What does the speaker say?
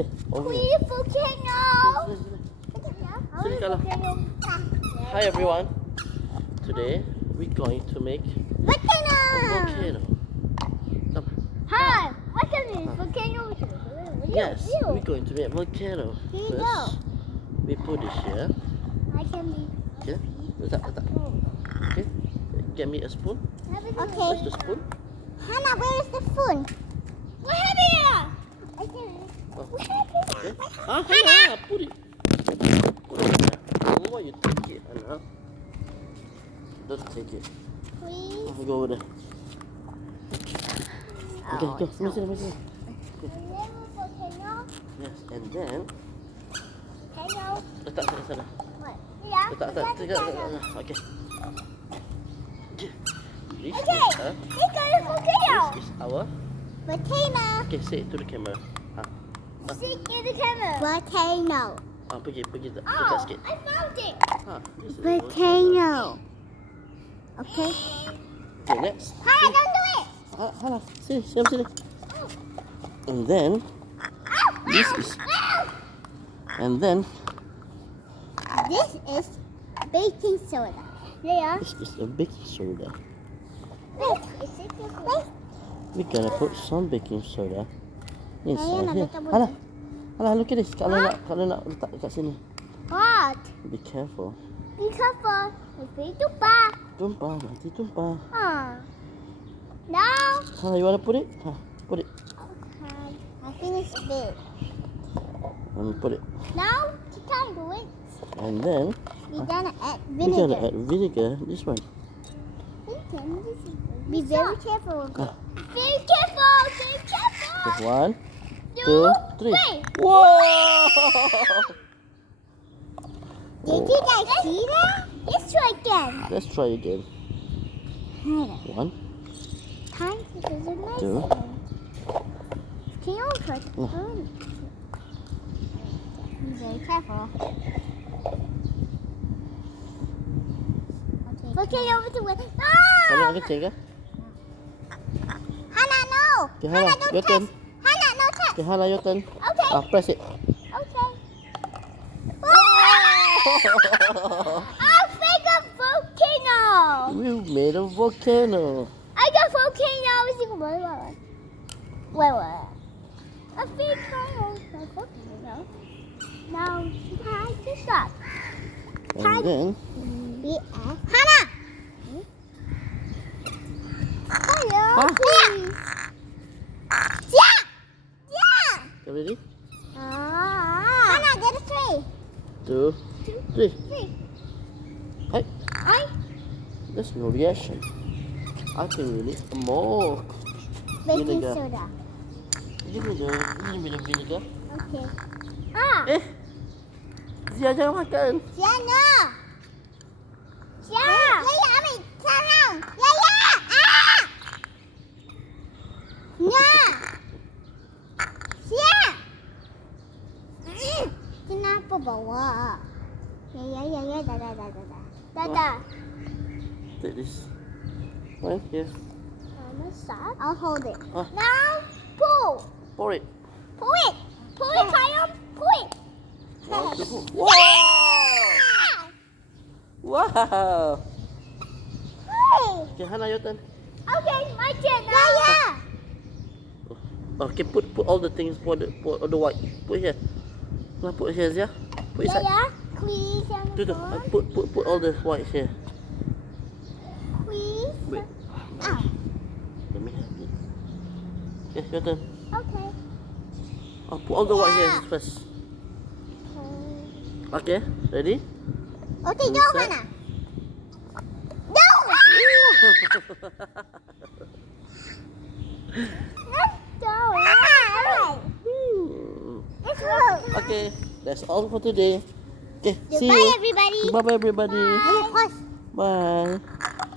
Okay. Over We here. volcano. Sini kat lah. Hi everyone. Today we're going to make Volcano. a volcano. Come. Hi. What's this volcano? Yes, we're going to make a volcano. Here you First, we put this here. I can be. Okay. Letak. Okay. Get me a spoon. Okay. Where's the spoon? Hannah, where is the spoon? What happened here? Oh. What happened? Okay. Hannah, put it. Put it there. Why you take it, Hannah? Don't take it. Please. Go over there. Okay, go. Sini. Volcano. Yes, and then Hello. letak sana. What? Yeah. Letak. Okay. This Okay. Here goes volcano. This is our. Volcano. Okay, say it to the camera. See in the camera. Volcano. Pergi dekat Oh, sikit. I found it. This is a Volcano. Okay. Okay, next. Hi, don't do it. Hannah, sini. And then this is. And then This is baking soda. Yeah. this is a baking soda. Wait. We're gonna put some baking soda inside nak here. letak botol. Hannah, look at this. Kalau nak letak dekat sini. What? Be careful. Be careful. It's tumpah. Nanti tumpah. Now. Hannah, you wanna put it? Put it. Okay. I think it's big. And put it. Now, it's time to wait. And then We're gonna add we're vinegar. gonna add vinegar. This one. Be very careful. Ah. Very careful. Very careful. Okay, 1, 2, 3. three. Whoa! Did you guys see that? Let's try again. Let's try again. 1, Time to do the next Two. one. Can you put No. Be very careful. Okay, over to it. Kau No! nak kecil ke? Hannah, no! Okay, Hannah, don't your turn. touch. Hannah, no touch. Okay, Hannah, your turn. Okay. Press it. Okay. I think a volcano. We made a volcano. I got volcano. Wait. A volcano. A volcano. Now, time to stop. And then Hannah. Hello, Huh? please. Yeah. you ready? Hannah, get a three. 2, 3. Three. Hey, I there's no reaction. I think we need more baking Vinegar. soda. Give me the vinegar. Okay. Zia jangan makan. Sienna. Yeah. Turn around. Yeah. Yeah. Yeah. Kenapa bawa? Ya. Dadah. Take this. Right here. I'll hold it. Ah. Now, pull. Pour it. Pull it, Kyle. Pull it. Wow! Wow! Okay, Hannah, your turn. Okay, my turn now. Yeah. Okay, put all the things. Put all the white. Put here. Now put here, Zia. Put inside. Please, Tu. Put all the white here. Please. Wait. Ow. Let me help you. Okay, your turn. Okay. Put all the white here first. Okay, ready? Okay, go, Inside. Hannah. No. Let's go. Let's go. Okay, that's all for today. Okay, see Goodbye, you. everybody. Bye, everybody. Bye. Bye.